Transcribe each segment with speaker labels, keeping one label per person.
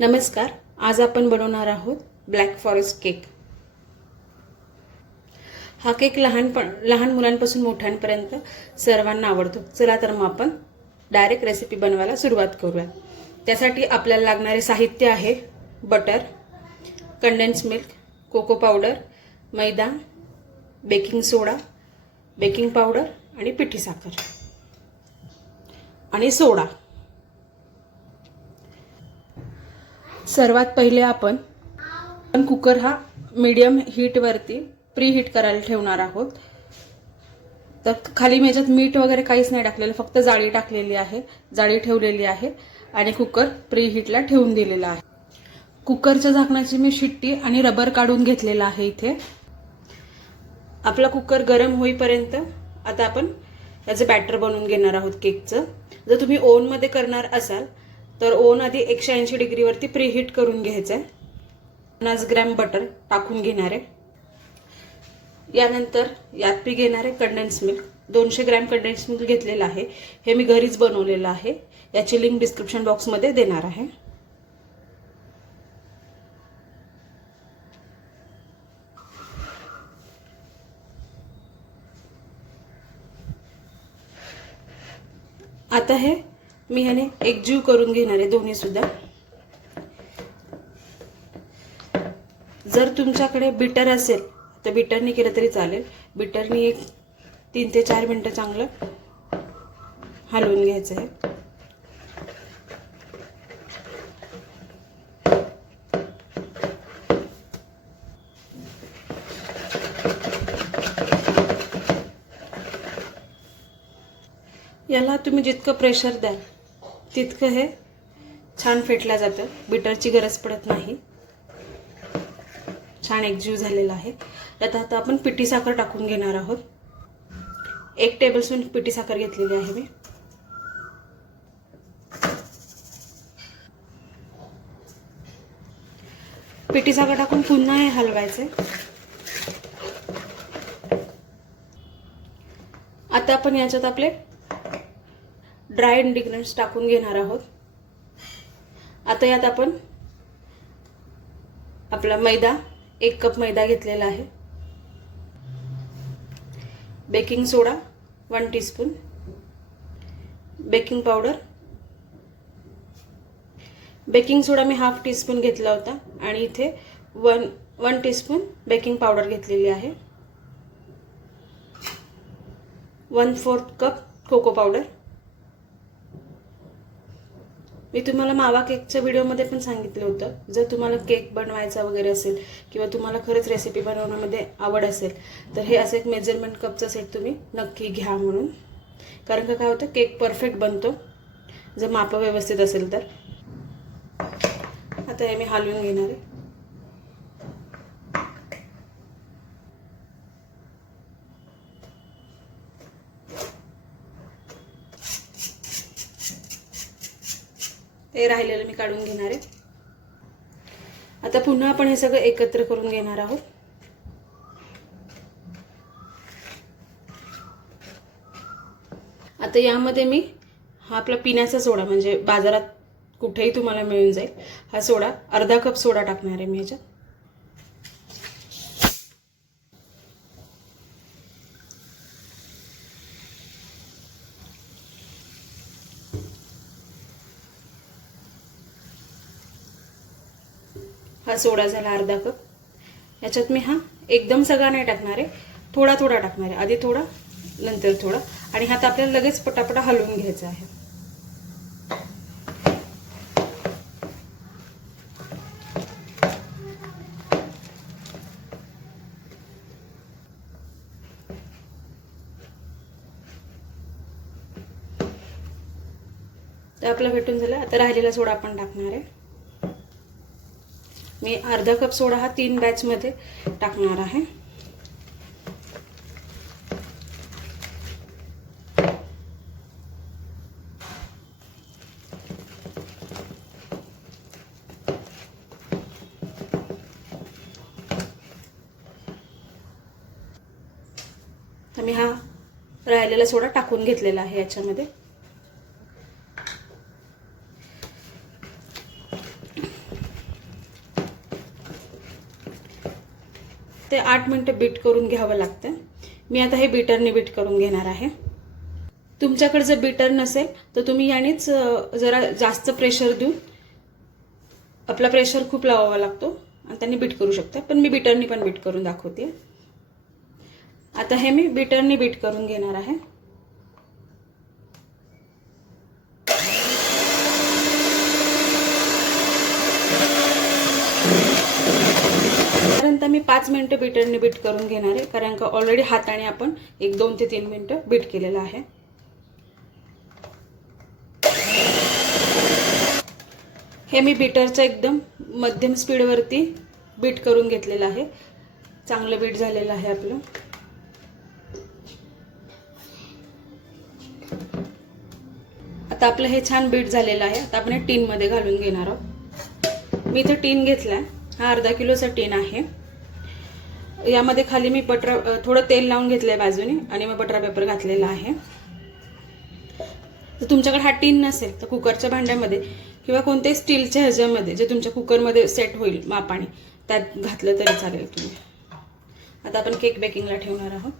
Speaker 1: नमस्कार आज आपण बनवणार आहोत ब्लॅक फॉरेस्ट केक हा केक लहानपण लहान मुलांपासून मोठ्यांपर्यंत सर्वांना आवडतो. चला तर मग आपण डायरेक्ट रेसिपी बनवायला सुरुवात करूया. त्यासाठी आपल्याला लागणारे साहित्य आहे butter condense milk cocoa powder मैदा बेकिंग सोडा बेकिंग पावडर आणि पिठी साखर. आणि सोडा सर्वात पहिले आपण कुकर हा मीडियम हीटवरती प्री हीट करायला ठेवणार आहोत. तर खाली मी याच्यात मीठ वगैरे काहीच नाही टाकलेलं फक्त जाळी टाकलेली आहे जाळी ठेवलेली आहे आणि कुकर प्री हीटला ठेवून दिलेला आहे. कुकरच्या झाकणाची मी शिट्टी आणि रबर काढून घेतलेला आहे इथे. आपला कुकर गरम होईपर्यंत आता आपण याचं बॅटर बनवून घेणार आहोत केकचं. जर तुम्ही ओव्हनमध्ये करणार असाल तर ओन आधी एकशे ऐंशी डिग्रीवरती प्रीहीट करून घ्यायचं आहे पन्नास ग्रॅम बटर टाकून घेणार आहे. यानंतर यात मी घेणार आहे कंडेन्स मिल्क दोनशे ग्रॅम कंडेन्स मिल्क घेतलेलं आहे. हे मी घरीच बनवलेलं आहे. याची लिंक डिस्क्रिप्शन बॉक्समध्ये देणार आहे. आता हे मी ह्याने एकजीव करून घेणार आहे दोन्ही सुद्धा. जर तुमच्याकडे बिटर असेल तर बिटरने केलं तरी चालेल. बिटरने एक तीन ते चार मिनटं चांगलं हलवून घ्यायचं आहे. याला तुम्ही जितकं प्रेशर द्याल तितकं हे छान फेटलं जातं. बिटरची गरज पडत नाही. छान एकजीव झालेला आहे. त्यात आता आपण पिठी साखर टाकून घेणार आहोत. एक टेबलस्पून पिठी साखर घेतलेली आहे मी. पिठी साखर टाकून पुन्हा हे हलवायचे. आता आपण याच्यात आपले ड्राय इंडिग्रेंट्स टाकून घेणार आहोत. आता यात आपण आपला मैदा एक कप मैदा घेतलेला आहे. Baking soda one teaspoon. Baking powder. Baking soda मी हाफ टीस्पून घेतला होता आणि इथे one one teaspoon baking powder घेतलेली आहे. One fourth cup cocoa powder. मी तुम्हाला मावा केकच्या व्हिडिओमध्ये पण सांगितलं होतं. जर तुम्हाला केक बनवायचा वगैरे असेल किंवा तुम्हाला खरंच रेसिपी बनवण्यामध्ये आवड असेल तर हे असं एक मेजरमेंट कपचं सेट तुम्ही नक्की घ्या म्हणून. कारण का काय होतं केक परफेक्ट बनतो. जर माप व्यवस्थित असेल तर. आता हे मी हलवून घेणार आहे. ते राहिलेलं मी काढून घेणार आहे. आता पुन्हा आपण हे सगळं एकत्र करून घेणार आहोत. आता यामध्ये मी हा आपला पिण्याचा सोडा म्हणजे बाजारात कुठेही तुम्हाला मिळून जाईल हा सोडा अर्धा कप सोडा टाकणार आहे मी ह्याच्यात हा सोडा झाला अर्धा कप. याच्यात मी हा एकदम सगळा नाही टाकणार आहे. थोडा थोडा टाकणार आहे. आधी थोडा नंतर थोडा. आणि हात आपल्याला लगेच पटापटा हलवून घ्यायचा आहे. तर आपलं भेटून झालं. आता राहिलेला सोडा आपण टाकणार आहे. मी अर्धा कप सोडा हा तीन बॅचमध्ये टाकणार आहे. तर मी हा राहिलेला सोडा टाकून घेतलेला आहे याच्यामध्ये. आठ मिनटं बीट करून घ्यावं लागतं. मी आता हे बीटरने बीट करून घेणार आहे. तुमच्याकडे जर बीटर नसेल तर तुम्ही यानेच जरा जास्त प्रेशर देऊन आपला प्रेशर खूप लावावा लागतो आणि त्यांनी बीट करू शकता. पण मी बीटरनी पण बीट करून दाखवते. आता हे मी बीटरने बीट करून घेणार आहे साधारणतः मी पाच मिनटं बीटरने बीट करून घेणार आहे कारण का ऑलरेडी हाताने आपण एक दोन ते तीन मिनटं बीट केलेलं आहे. हे मी बीटरचं एकदम मध्यम स्पीडवरती बीट करून घेतलेलं आहे. चांगलं बीट झालेलं आहे आपलं. आता आपलं हे छान बीट झालेलं आहे. आता आपण हे टीनमध्ये घालून घेणार आहोत. मी इथं टीन घेतलाय. हा अर्धा किलोचा टीन आहे. यामध्ये खाली मी बटरा थोडं तेल लावून घेतलं आहे बाजूने आणि मग बटर पेपर घातलेला आहे. तर तुमच्याकडे हा टीन नसेल तर कुकरच्या भांड्यामध्ये किंवा कोणत्याही स्टीलच्या ह्याच्यामध्ये जे तुमच्या कुकरमध्ये सेट होईल मापाने त्यात घातलं तरी चालेल तुम्ही. आता आपण केक बेकिंगला ठेवणार आहोत.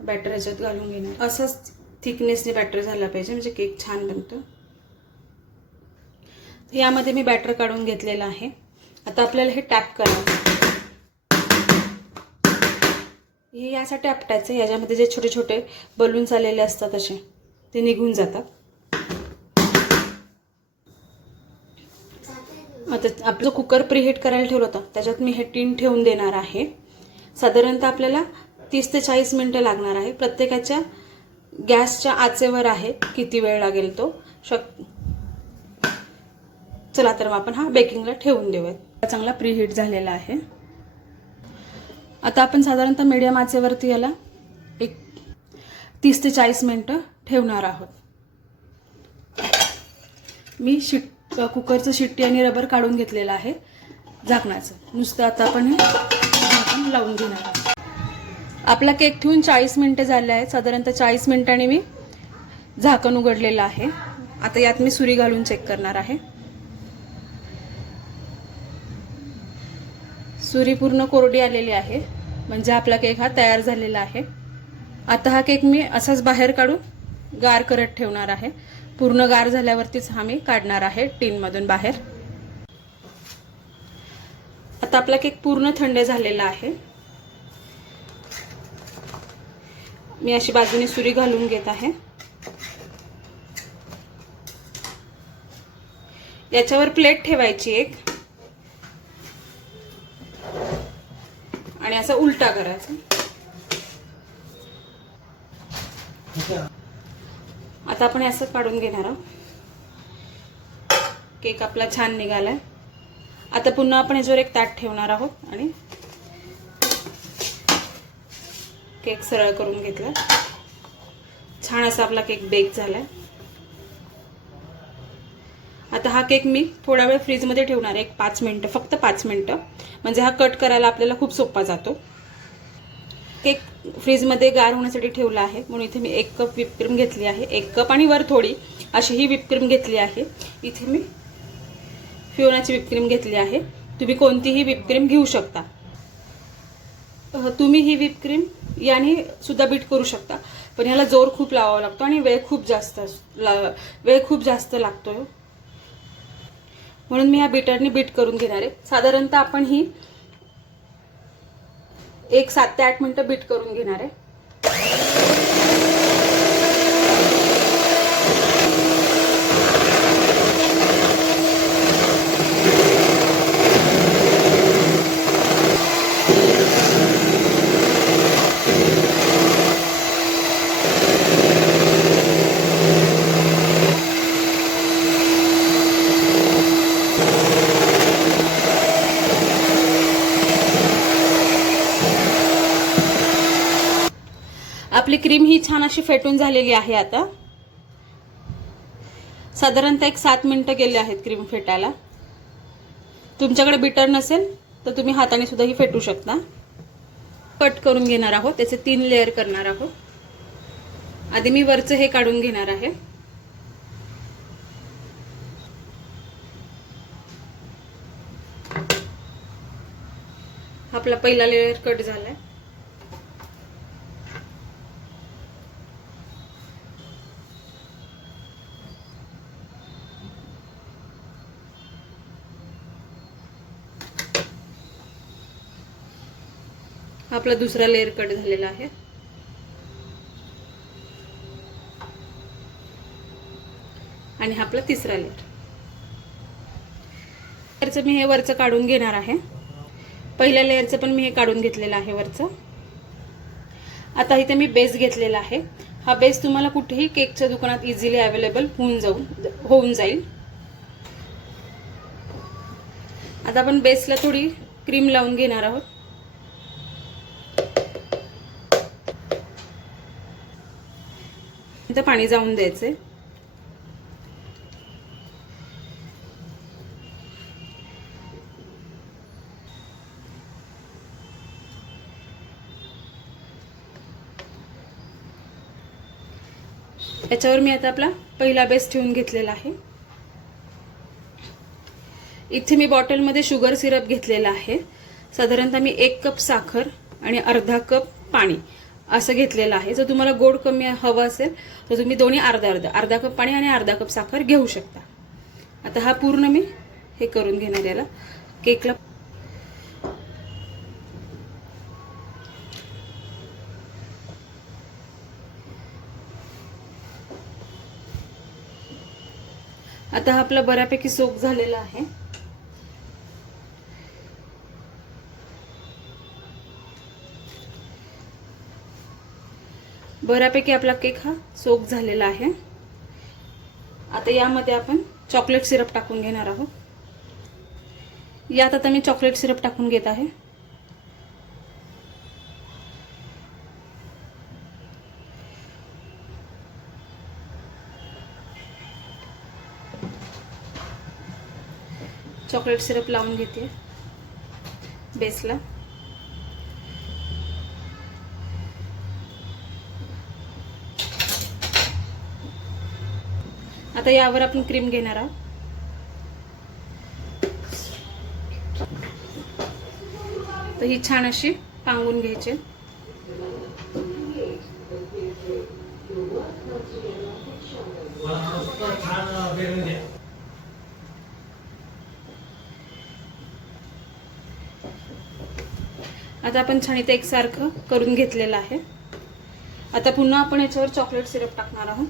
Speaker 1: बॅटर ह्याच्यात घालून घेणार. असंच थिकनेसने बॅटर झाला पाहिजे म्हणजे केक छान बनतो. यामध्ये मी बॅटर काढून घेतलेलं आहे. आता आपल्याला हे टॅप करायचं हे यासाठी आपटायचं. याच्यामध्ये जे छोटे छोटे बलून्स आलेले असतात असे ते निघून जातात. आता आपलं कुकर प्रिहीट करायला ठेवलं होतं. त्याच्यात मी हे टीन ठेवून देणार आहे. साधारणतः आपल्याला तीस ते चाळीस मिनटं लागणार आहे. प्रत्येकाच्या गॅसच्या आचेवर आहे किती वेळ लागेल तो. शक चला तर मग आपण हा बेकिंगला ठेवून देऊयात. चांगला प्रीहीट झालेला आहे. आता आपण साधारणतः मीडियम आचेवरती याला एक तीस ते चाळीस मिनटं ठेवणार आहोत. मी शिट कुकरचं शिट्टी आणि रबर काढून घेतलेलं आहे झाकणाचं. नुसतं आता आपण हे लावून घेणार आहोत. आपला केक ठेवून चाळीस मिनटं झाले आहेत. साधारणतः चाळीस मिनटांनी मी झाकण उघडलेलं आहे. आता यात मी सुरी घालून चेक करणार आहे. सुरी पूर्ण कोरडी आलेली आहे. म्हणजे आपला केक हा तयार झालेला आहे. आता हा केक मी असाच बाहेर काढून गार करत ठेवणार आहे. पूर्ण गार झाल्यावरतीच हा मी काढणार आहे टीनमधून बाहेर. आता आपला केक पूर्ण थंड झालेला आहे. मी अशी बाजूने सुरी घालून घेत आहे. याच्यावर प्लेट ठेवायची एक. असा उलटा करायचा. आता आपण असं काढून घेणार आहोत. केक आपला छान निघालाय. आता पुन्हा आपण याच्यावर एक ताट ठेवणार आहोत आणि केक सरळ करून घेतला छान असा आपला केक बेक झालाय. आता हा केक मी थोडा वेळ फ्रीजमध्ये ठेवणार आहे. एक पाच मिनटं फक्त पाच मिनटं. म्हणजे हा कट करायला आपल्याला खूप सोपा जातो. केक फ्रीजमध्ये गार होण्यासाठी ठेवला आहे. म्हणून इथे मी एक कप विपक्रीम घेतली आहे. एक कप आणि वर थोडी अशी ही विपक्रीम घेतली आहे. इथे मी फिओनाची विपक्रीम घेतली आहे. तुम्ही कोणतीही विपक्रीम घेऊ शकता. तुम्ही ही विपक्रीम याने सुद्धा बीट करू शकता. पण ह्याला जोर खूप लावावा लागतो आणि वेळ खूप जास्त अस- ला- वेळ खूप जास्त लागतो म्हणून मी ह्या बीटरने बीट करून घेणार आहे. साधारणतः आपण ही एक सात ते आठ मिनटं बीट करून घेणार आहे आपली क्रीम ही छान अशी फेटून झालेली आहे आता. साधारणतः एक सात मिनटं गेले आहेत क्रीम फेटायला. तुमच्याकडे बिटर नसेल तर तुम्ही हाताने सुद्धा ही फेटू शकता. कट करून घेणार आहोत त्याचे तीन लेअर करणार आहोत. आधी मी वरचं हे काढून घेणार आहे. आपला पहिला लेअर कट झालाय. आपला दुसरा लेअर कट झालेला आहे. आणि हा आपला तिसरा लेअर लेअरचं मी हे वरचं काढून घेणार आहे. पहिल्या लेअरचं पण मी हे काढून घेतलेलं आहे वरचं. आता इथे मी बेस घेतलेला आहे. हा बेस तुम्हाला कुठेही केकच्या दुकानात इझिली अवेलेबल होऊन जाऊन होऊन जाईल. आता आपण बेसला थोडी क्रीम लावून घेणार आहोत. इथं पाणी जाऊन द्यायचे याच्यावर मी आता आपला पहिला बेस ठेवून घेतलेला आहे. इथे मी बॉटलमध्ये शुगर सिरप घेतलेला आहे. साधारणतः मी एक कप साखर आणि अर्धा कप पाणी. असं घेतलेलं आहे. जर तुम्हाला गोड कमी हवं असेल तर तुम्ही दोन्ही अर्धा अर्धा अर्धा कप पाणी आणि अर्धा कप साखर घेऊ शकता. आता हा पूर्ण मी हे करून घेणार याला. केकला आता हा आपला बऱ्यापैकी सोप झालेला आहे. बऱ्यापैकी आपला केक हा सोक झालेला आहे. आता यामध्ये आपण चॉकलेट सिरप टाकून घेणार आहोत. यात आता मी चॉकलेट सिरप टाकून घेत आहे. चॉकलेट सिरप लावून घेते. बेसला. आता यावर आपण क्रीम घेणार आहोत. तर ही छान अशी पांगून घ्यायची. आता आपण छान इथे एकसारखं करून घेतलेलं आहे. आता पुन्हा आपण याच्यावर चॉकलेट सिरप टाकणार आहोत.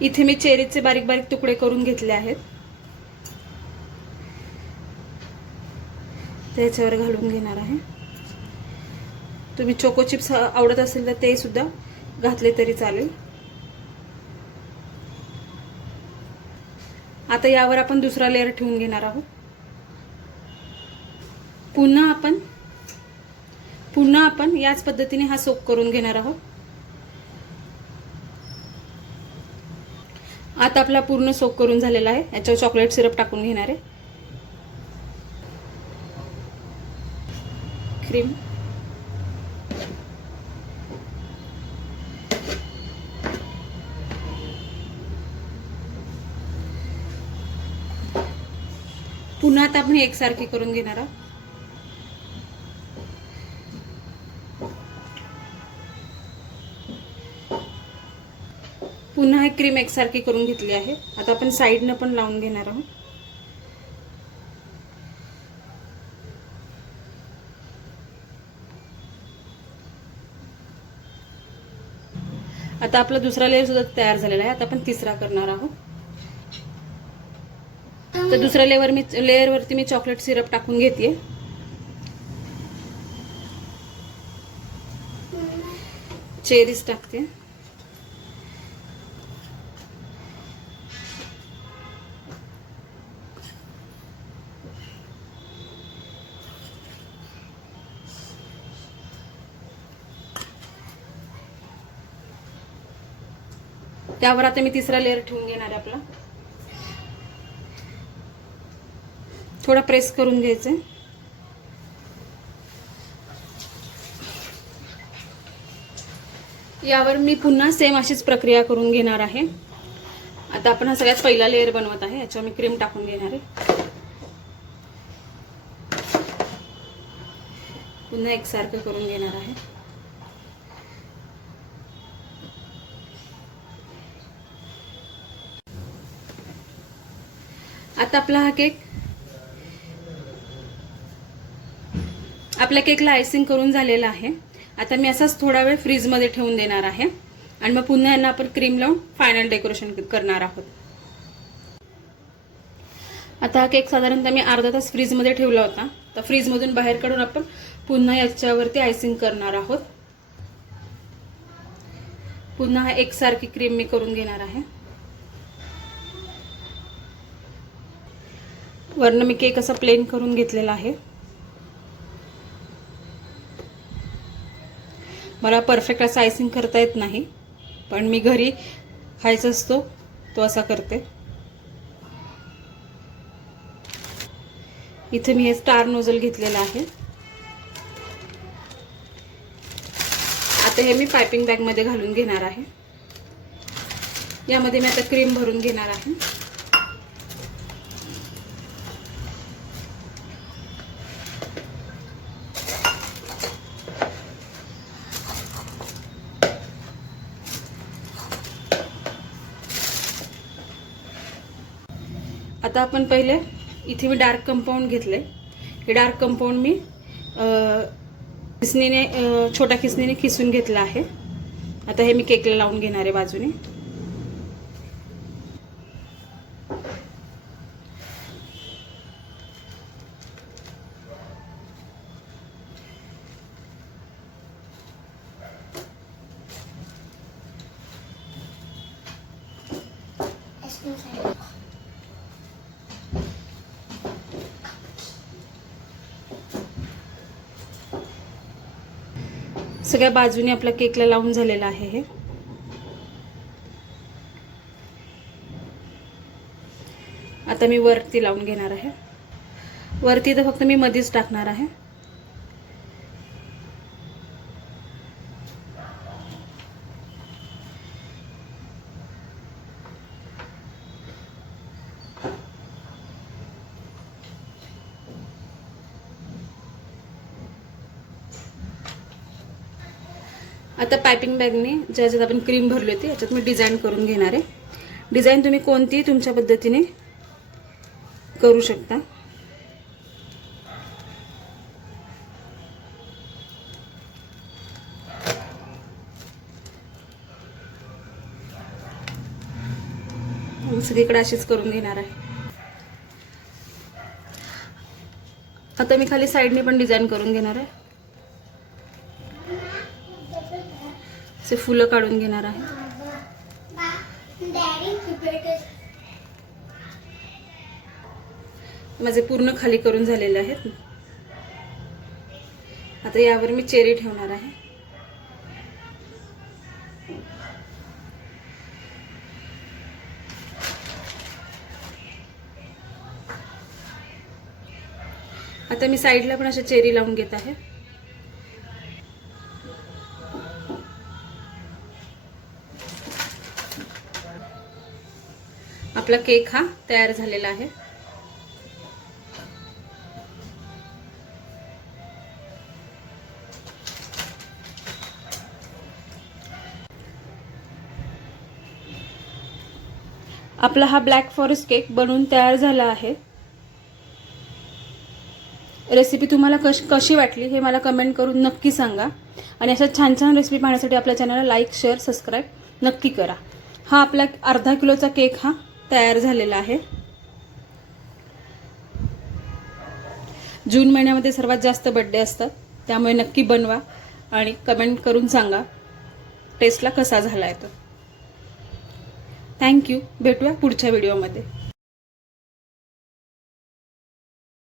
Speaker 1: इथे मी चेरीचे बारीक बारीक तुकडे करून घेतले आहेत. त्याच्यावर घालून घेणार आहे. तुम्ही चोको चिप्स आवडत असेल तर ते सुद्धा घातले तरी चालेल. आता यावर आपण दुसरा लेअर ठेवून घेणार आहोत. पुन्हा आपण पुन्हा आपण याच पद्धतीने हा सोप करून घेणार आहोत. आता आपला पूर्ण सोप करून झालेला आहे. याच्यावर चॉकलेट सिरप टाकून घेणार आहे. क्रीम पुन्हा आता आपण एकसारखी करून घेणार आहोत. पुन्हा हे क्रीम एकसारखी करून घेतली आहे. आता आपण साईडनं पण लावून घेणार आहोत. आता आपला दुसरा लेअर सुद्धा तयार झालेला आहे. आता आपण तिसरा करणार आहोत. तर दुसऱ्या लेअर मी लेअरवरती मी चॉकलेट सिरप टाकून घेते चेरीज टाकते त्यावर आता मी तिसरा लेअर ठेवून घेणार आहे आपला. थोडा प्रेस करून घ्यायचं यावर मी पुन्हा सेम अशीच प्रक्रिया करून घेणार आहे. आता आपण हा सगळ्यात पहिला लेअर बनवत आहे याच्यावर मी क्रीम टाकून घेणार आहे. पुन्हा एकसारखं करून घेणार आहे. आता आपला हा केक आपल्या केकला आयसिंग करून झालेला आहे. आता मी असाच थोडा वेळ फ्रीजमध्ये ठेवून देणार आहे. आणि मग पुन्हा यांना आपण क्रीम लावून फायनल डेकोरेशन करणार आहोत. आता हा केक साधारणतः मी अर्धा तास फ्रीजमध्ये ठेवला होता. तर फ्रीजमधून बाहेर काढून आपण पुन्हा याच्यावरती आयसिंग करणार आहोत. पुन्हा हा एकसारखी क्रीम मी करून घेणार आहे. वरनं मी केक असा प्लेन करून घेतलेला आहे. मला परफेक्ट असं आयसिंग करता येत नाही पण मी घरी खायचा असतो तो असा करते. इथे मी हे स्टार नोझल घेतलेलं आहे. आता हे मी पायपिंग बॅगमध्ये घालून घेणार आहे. यामध्ये मी आता क्रीम भरून घेणार आहे. आता आपण पहिले इथे मी डार्क कंपाऊंड घेतले हे डार्क कंपाऊंड मी खिसणीने छोट्या खिसणीने खिसून घेतलं आहे. आता हे मी केकला लावून घेणार आहे बाजूने. सगळ्या बाजूने आपल्या केकला लावून झालेलं आहे हे. आता मी वरती लावून घेणार आहे. वरती तर फक्त मी मधीच टाकणार आहे. आता पायपिंग बॅगने ज्याच्यात आपण क्रीम भरली होती याच्यात मी डिझाईन करून घेणार आहे. डिझाईन तुम्ही कोणतीही तुमच्या पद्धतीने करू शकता. सगळीकडे अशीच करून घेणार आहे. आता मी खाली साईडने पण डिझाईन करून घेणार आहे. असे फुलं काढून घेणार आहे. माझे पूर्ण खाली करून झालेले आहेत. आता यावर मी चेरी ठेवणार आहे. आता मी साईडला पण अशा चेरी लावून घेत आहे. आपला केक हा तयार झालेला आहे. आपला हा ब्लॅक फॉरेस्ट केक बनवून तयार झाला आहे. रेसिपी तुम्हाला कश कशी वाटली हे मला कमेंट करून नक्की सांगा. आणि अशा छान छान रेसिपी पाहण्यासाठी आपल्या चॅनलला लाईक शेअर सबस्क्राईब नक्की करा. हा आपला अर्धा किलोचा केक हा तयार झालेला आहे. जून महिन्यामध्ये सर्वात जास्त बड्डे असतात. त्यामुळे नक्की बनवा आणि कमेंट करून सांगा. टेस्टला कसा झाला आहे तो? थँक्यू भेटूया पुढच्या व्हिडिओमध्ये